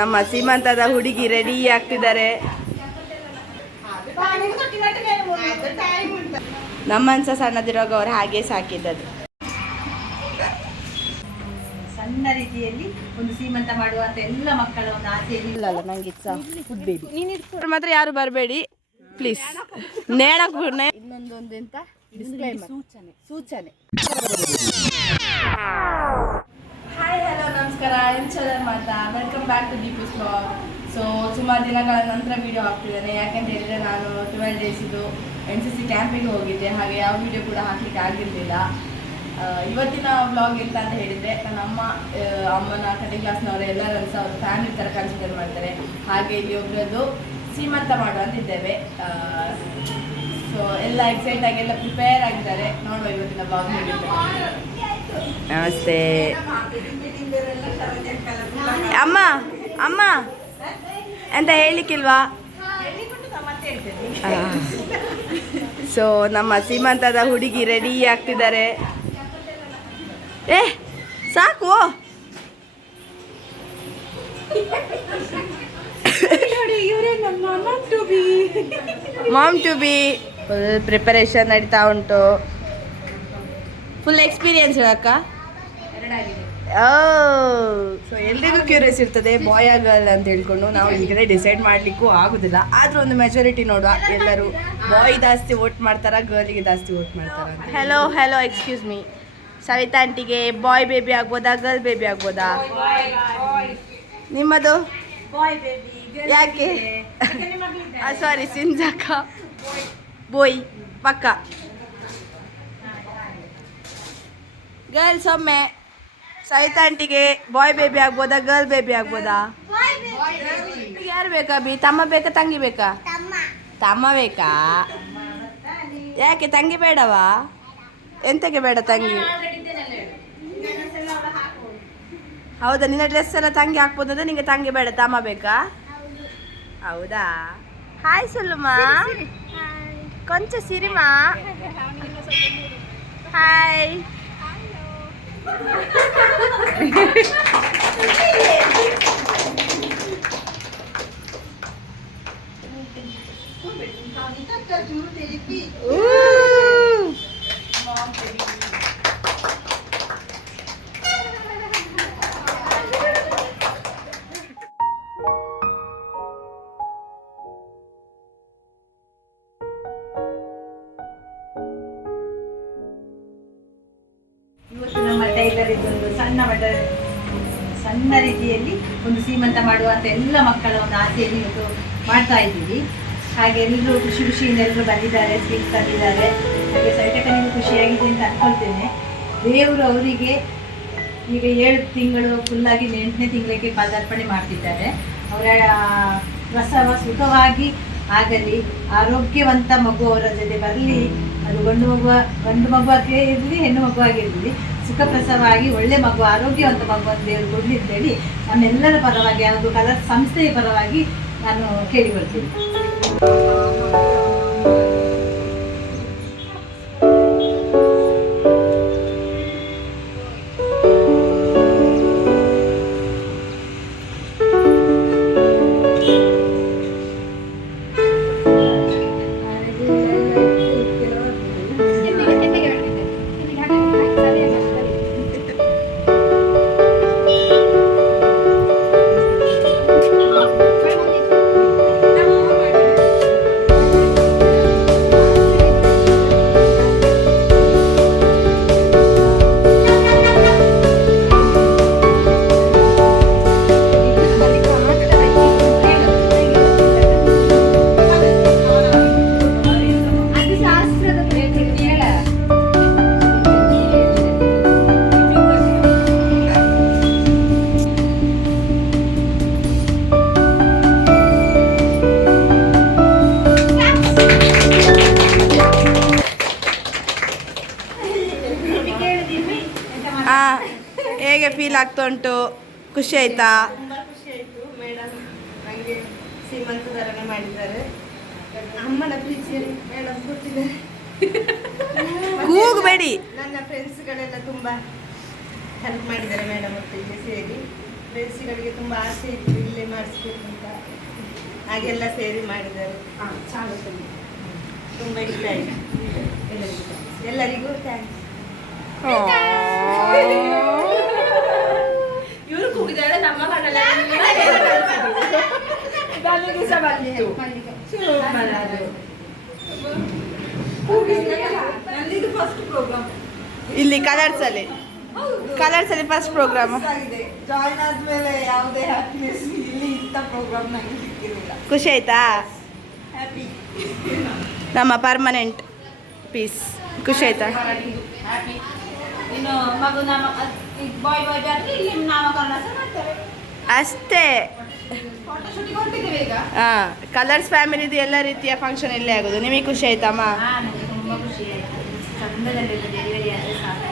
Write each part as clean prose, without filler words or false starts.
ನಮ್ಮ ಸೀಮಂತದ ಹುಡುಗಿ ರೆಡಿ ಆಗ್ತಿದ್ದಾರೆ. ನಮ್ಮನ್ಸ ಸಣ್ಣದಿರುವಾಗ ಅವ್ರು ಹಾಗೆ ಸಾಕಿದ್ದದು. ಸಣ್ಣ ರೀತಿಯಲ್ಲಿ ಒಂದು ಸೀಮಂತ ಮಾಡುವಂತ ಎಲ್ಲ ಮಕ್ಕಳ ಒಂದು ಆಸೆ ಇಲ್ಲ ನಂಗೆ ಮಾತ್ರ ಯಾರು ಬರಬೇಡಿ ಪ್ಲೀಸ್. ಇನ್ನೊಂದು ಎಂತ ಸೂಚನೆ. ಹಾಯ್ ಹಲೋ ನಮಸ್ಕಾರ, ಎಂಚಲರ್ ಮಾತಾ. Welcome back to Deepa's vlog. So ಸುಮಾರು ದಿನಗಳ ನಂತರ ವಿಡಿಯೋ ಹಾಕ್ತಿದ್ದೇನೆ. ಯಾಕೆಂತ ಹೇಳಿದರೆ ನಾನು 12 ಡೇಸಿದು NCC ಕ್ಯಾಂಪಿಗೆ ಹೋಗಿದ್ದೆ, ಹಾಗೆ ಯಾವ ವಿಡಿಯೋ ಕೂಡ ಹಾಕಲಿಕ್ಕೆ ಆಗಿರಲಿಲ್ಲ. ಇವತ್ತಿನ ವ್ಲಾಗ್ ಎಂತ ಅಂತ ಹೇಳಿದರೆ, ನನ್ನ ಅಮ್ಮನ 10ನೇ ಕ್ಲಾಸ್ನವರು ಎಲ್ಲರೂ ಸಹ ಅವ್ರ ಫ್ಯಾಮಿಲಿ ಥರ ಕನ್ಸಿಡರ್ ಮಾಡ್ತಾರೆ. ಹಾಗೆ ಇಲ್ಲಿ ಒಬ್ಬರದ್ದು ಸೀಮಂತ ಮಾಡುವಂತಿದ್ದೇವೆ. ಸೊ ಎಲ್ಲ ಎಕ್ಸೈಟ್ ಆಗಿ ಎಲ್ಲ ಪ್ರಿಪೇರ್ ಆಗಿದ್ದಾರೆ. ನೋಡುವ ಇವತ್ತಿನ ವ್ಲಾಗ್ ಹೇಗಿರುತ್ತೆ. ನಮಸ್ತೆ ಅಮ್ಮ ಅಂತ ಹೇಳಲಿಕ್ಕಿಲ್ವಾ? ಸೊ ನಮ್ಮ ಸೀಮಂತದ ಹುಡುಗಿ ರೆಡಿ ಆಗ್ತಿದ್ದಾರೆ. ಸಾಕು mom to be full preparation ನಡೀತಾ ಉಂಟು. ಫುಲ್ ಎಕ್ಸ್ಪೀರಿಯನ್ಸ್ ಅಕ್ಕ. ಸೊ ಎಲ್ರಿಗೂ ಕ್ಯೂರಿಯಸ್ ಇರ್ತದೆ ಬಾಯ್ ಗರ್ಲ್ ಅಂತ ಹೇಳ್ಕೊಂಡು. ನಾವು ಈಗಲೇ ಡಿಸೈಡ್ ಮಾಡಲಿಕ್ಕೂ ಆಗೋದಿಲ್ಲ. ಆದರೂ ಒಂದು ಮೆಜಾರಿಟಿ ನೋಡುವ, ಎಲ್ಲರೂ ಬಾಯ್ ಜಾಸ್ತಿ ವೋಟ್ ಮಾಡ್ತಾರಾ ಗರ್ಲಿಗೆ ಜಾಸ್ತಿ ವೋಟ್ ಮಾಡ್ತಾರಾ ಅಂತ. ಹಲೋ ಎಕ್ಸ್ಕ್ಯೂಸ್ ಮೀ, ಸವಿತಾ ಆಂಟಿಗೆ ಬಾಯ್ ಬೇಬಿ ಆಗ್ಬೋದಾ ಗರ್ಲ್ ಬೇಬಿ ಆಗ್ಬೋದಾ? ನಿಮ್ಮದು ಯಾಕೆ? ಸಾರಿ ಸಿಂಜಕ್ಕ ಬೋಯ್ ಪಕ್ಕ. ಗರ್ಲ್ಸ್ ಒಮ್ಮೆ ಸವಿತಾ ಆಂಟಿಗೆ ಬಾಯ್ ಬೇಬಿ ಆಗ್ಬೋದಾ ಗರ್ಲ್ ಬೇಬಿ ಆಗ್ಬೋದಾ? ಯಾರು ಬೇಕಾ ಬಿ? ತಮ್ಮ ಬೇಕಾ ತಂಗಿ ಬೇಕಾ? ತಮ್ಮ ಬೇಕಾ? ಯಾಕೆ ತಂಗಿ ಬೇಡವಾ? ಎಂತಕ್ಕೆ ಬೇಡ ತಂಗಿ? ಹೌದಾ, ನಿನ್ನ ಡ್ರೆಸ್ ಎಲ್ಲ ತಂಗಿ ಹಾಕ್ಬೋದಂದ್ರೆ ನಿಂಗೆ ತಂಗಿ ಬೇಡ, ತಮ್ಮ ಬೇಕಾ? ಹೌದಾ. ಹಾಯ್ ಸುಲ್ಲುಮಾ, ಕೊಂಚ ಸಿರಿಮಾ. ಹಾಯ್. ಇವತ್ತು ನಮ್ಮ ಟೈಲರ್ ಇದೊಂದು ಸಣ್ಣ ರೀತಿಯಲ್ಲಿ ಒಂದು ಸೀಮಂತ ಮಾಡುವಂತ ಎಲ್ಲ ಮಕ್ಕಳ ಒಂದು ಆಸೆಯನ್ನು ಇವತ್ತು ಮಾಡ್ತಾ ಇದ್ದೀವಿ. ಹಾಗೆ ಎಲ್ಲರೂ ಖುಷಿಯಿಂದ ಎಲ್ಲರೂ ಬಂದಿದ್ದಾರೆ, ಸ್ವೀಟ್ ತಂದಿದ್ದಾರೆ. ಹಾಗೆ ಸೈಟಕನಿಗೂ ಖುಷಿಯಾಗಿದೆ ಅಂತ ಅಂದ್ಕೊಳ್ತೇನೆ. ದೇವರು ಅವರಿಗೆ ಈಗ 7 ತಿಂಗಳು ಫುಲ್ಲಾಗಿ 8ನೇ ತಿಂಗಳಿಗೆ ಪಾದಾರ್ಪಣೆ ಮಾಡ್ತಿದ್ದಾರೆ. ಅವರ ಪ್ರಸವ ಸುಖವಾಗಿ ಆಗಲಿ, ಆರೋಗ್ಯವಂತ ಮಗು ಅವರ ಜೊತೆ ಬರಲಿ. ಅದು ಗಂಡು ಮಗುವಾಗೇ ಇರಲಿ, ಹೆಣ್ಣು ಮಗುವಾಗಿರಲಿ, ಸುಖ ಪ್ರಸವವಾಗಿ ಒಳ್ಳೆ ಮಗು, ಆರೋಗ್ಯವಂತ ಮಗು ಅಂತ ದೇವರು ಕೊಡಲಿ ಅಂತೇಳಿ ನಮ್ಮೆಲ್ಲರ ಪರವಾಗಿ, ಯಾವುದು ಕಲರ್ ಸಂಸ್ಥೆಯ ಪರವಾಗಿ ನಾನು ಕೇಳಿಕೊಳ್ತೀನಿ. ಹೇಗೆ ಫೀಲ್ ಆಗ್ತಾ ಉಂಟು? ಖುಷಿ ಆಯ್ತಾ? ತುಂಬ ಖುಷಿ ಆಯಿತು ಮೇಡಮ್. ನನಗೆ ಸೀಮಂತ ಥರನೇ ಮಾಡಿದ್ದಾರೆ. ಅಮ್ಮನ ಪ್ರೀತಿಯಲ್ಲಿ ಮೇಡಮ್ ಕೊಟ್ಟಿದ್ದಾರೆ. ಕೂಗಬೇಡಿ. ನನ್ನ ಫ್ರೆಂಡ್ಸ್ಗಳೆಲ್ಲ ತುಂಬ ಹೆಲ್ಪ್ ಮಾಡಿದ್ದಾರೆ ಮೇಡಮ್ ಒಟ್ಟಿಗೆ ಸೇರಿ. ಬೇಸಿಗಳಿಗೆ ತುಂಬ ಆಸೆ ಇತ್ತು ಇಲ್ಲೇ ಮಾಡಿಸ್ಬೇಕು ಅಂತ, ಹಾಗೆಲ್ಲ ಸೇರಿ ಮಾಡಿದ್ದಾರೆ. ತುಂಬ ಇಷ್ಟ ಆಯಿತು. ಎಲ್ಲರಿಗೂ ಥ್ಯಾಂಕ್ಸ್. ಇವರು ಕೂಗಿದಾಳೆ ನಮ್ಮ ಮನೆಯಲ್ಲ ನಂದಿದು ಫಸ್ಟ್ ಪ್ರೋಗ್ರಾಮ್ ಇಲ್ಲಿ ಕಲರ್ಸ್ ಅಲ್ಲಿ ಫಸ್ಟ್ ಪ್ರೋಗ್ರಾಮ್. ಜಾಯ್ನ್ ಆದ್ಮೇಲೆ ಯಾವುದೇ ಹ್ಯಾಪಿನೆಸ್ ಇಲ್ಲಿ ಇಂಥ ಪ್ರೋಗ್ರಾಮ್ ನಂಗೆ ಸಿಕ್ಕಿರಲಿಲ್ಲ. ಖುಷಿ ಆಯ್ತಾ? ಹ್ಯಾಪಿ. ನಮ್ಮ ಪರ್ಮನೆಂಟ್ ಪೀಸ್. ಖುಷಿ ಆಯ್ತಾ? ಹ್ಯಾಪಿ. ಇನ್ನು ಮಗು ನಾಮ ಬಾಯ್ ಜಾತ್ರೆ ಇಲ್ಲಿ ನಾಮಕರಣ ಸಹ ಮಾಡ್ತೇವೆ ಅಷ್ಟೇ. ಫೋಟೋ ಶೂಟಿಗೆ ಹೊರಟಿದ್ದೇವೆ ಈಗ. ಕಲರ್ಸ್ ಫ್ಯಾಮಿಲಿದು ಎಲ್ಲ ರೀತಿಯ ಫಂಕ್ಷನ್ ಇಲ್ಲೇ ಆಗೋದು. ನಿಮಗೆ ಖುಷಿ ಆಯ್ತಮ್ಮ? ನನಗೆ ತುಂಬ ಖುಷಿ ಆಯಿತು. ಚಂದದಲ್ಲೆಲ್ಲ ಡೆಲಿವರಿ ಆದರೆ ಸಾಕು.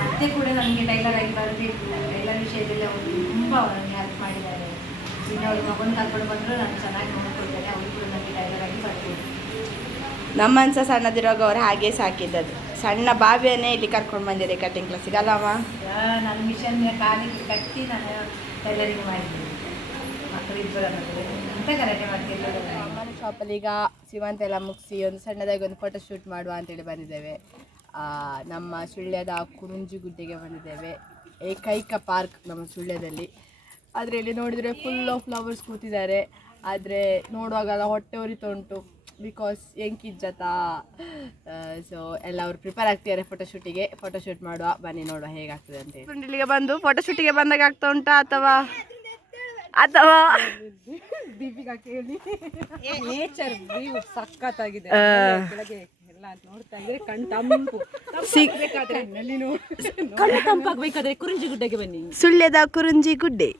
ಮತ್ತೆ ಕೂಡ ನನಗೆ ಟೈಲರ್ ಆಗಿ ಬರಬೇಕು. ಟೈಲರ್ ವಿಷಯದಲ್ಲಿ ಅವರು ತುಂಬ ನನಗೆ ಹೆಲ್ಪ್ ಮಾಡಿದ್ದಾರೆ. ಇನ್ನು ಅವ್ರ ಮಗನ ಕರ್ಕೊಂಡು ಬಂದರೂ ನಾನು ಚೆನ್ನಾಗಿ ನೋಡ್ಕೊಳ್ತೇನೆ. ಅವರು ಕೂಡ ನನಗೆ ಟೈಲರ್ ಆಗಿ ಬರಬೇಕು. ನಮ್ಮನ್ಸ ಸಣ್ಣದಿರುವಾಗ ಅವ್ರು ಹಾಗೆ ಸಾಕಿದ್ದದು. ಸಣ್ಣ ಬಾವಿಯನ್ನೇ ಇಲ್ಲಿ ಕರ್ಕೊಂಡು ಬಂದಿದೆ ಕಟಿಂಗ್ ಕ್ಲಾಸಿಗೆ ಅಲ್ಲಮ್ಮ? ನನ್ನ ಮಿಷನ್ ಕಾಲಿಗೆ ಕಟ್ಟಿ ನಾನು ಟೈಲರಿಂಗ್ ಮಾಡಿದ್ದೀನಿ. ಮಕ್ಕಳು ಇಬ್ಬರನ್ನು ಅಂತ ಕರೆಕ್ಟ್ ಮಾಡ್ತಿಲ್ಲ. ಅಮ್ಮನ ಶಾಪಲ್ಲಿ ಈಗ ಸೀಮಂತ ಎಲ್ಲ ಮುಗಿಸಿ ಒಂದು ಸಣ್ಣದಾಗಿ ಒಂದು ಫೋಟೋ ಶೂಟ್ ಮಾಡುವ ಅಂತೇಳಿ ಬಂದಿದ್ದೇವೆ. ನಮ್ಮ ಸುಳ್ಯದ ಕುರುಂಜಿಗುಡ್ಡೆಗೆ ಬಂದಿದ್ದೇವೆ. ಏಕೈಕ ಪಾರ್ಕ್ ನಮ್ಮ ಸುಳ್ಯದಲ್ಲಿ. ಆದರೆ ಇಲ್ಲಿ ನೋಡಿದರೆ ಫುಲ್ ಆಫ್ ಫ್ಲವರ್ಸ್ ಕೂತಿದ್ದಾರೆ. ಆದರೆ ನೋಡುವಾಗೆಲ್ಲ ಹೊಟ್ಟೆ ಉರಿತ ಉಂಟು. ಬಿಕಾಸ್ ಎಂಕಿಜ್ಜತ. ಸೊ ಎಲ್ಲ ಅವರು ಪ್ರಿಪೇರ್ ಆಗ್ತಿದ್ದಾರೆ ಫೋಟೋಶೂಟಿಗೆ. ಫೋಟೋಶೂಟ್ ಮಾಡುವ, ಬನ್ನಿ ನೋಡುವ ಹೇಗಾಗ್ತದೆ ಅಂತೇಳಿ. ಇಲ್ಲಿಗೆ ಬಂದು ಫೋಟೋಶೂಟಿಗೆ ಬಂದಾಗ ಆಗ್ತಾ ಉಂಟಾ ಅಥವಾ ದೀಪಿಕಾ ಕೇಳಿ ನೇಚರ್ ವ್ಯೂ ಸಖತ್ತಾಗಿದೆ. ಎಲ್ಲ ನೋಡ್ತಾ ಇದ್ರೆ ಕಣ್ ತಂಪಾಗಬೇಕಾದ್ರೆ ಕುರುಂಜಿ ಗುಡ್ಡೆಗೆ ಬನ್ನಿ. ಸುಳ್ಯದ ಕುರುಂಜಿ ಗುಡ್ಡೆ.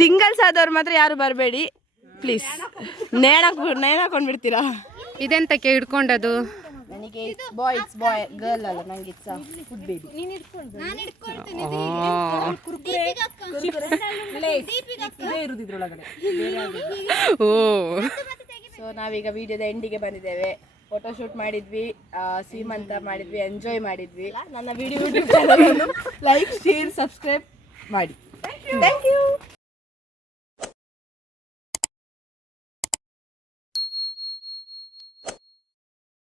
ಸಿಂಗಲ್ಸ್ ಆದವ್ರು ಮಾತ್ರ ಯಾರು ಬರಬೇಡಿ ಪ್ಲೀಸ್. ನೇಣಾಕೊಂಡ್ಬಿಡ್ತೀರಾ? ಇದೆಂತಕ್ಕೆ ಹಿಡ್ಕೊಂಡದು? ನನಗೆ ಬಾಯ್ ಗರ್ಲ್ ಅಲ್ಲ, ನನಗೆ ಫುಡ್ ಬೇಬಿ. ಓ, ಸೊ ನಾವೀಗ ವಿಡಿಯೋದ ಎಂಡಿಗೆ ಬಂದಿದ್ದೇವೆ. ಫೋಟೋಶೂಟ್ ಮಾಡಿದ್ವಿ, ಸೀಮಂತ ಮಾಡಿದ್ವಿ, ಎಂಜಾಯ್ ಮಾಡಿದ್ವಿ. ನನ್ನ video YouTube channel like, share, subscribe ಮಾಡಿ. Thank you.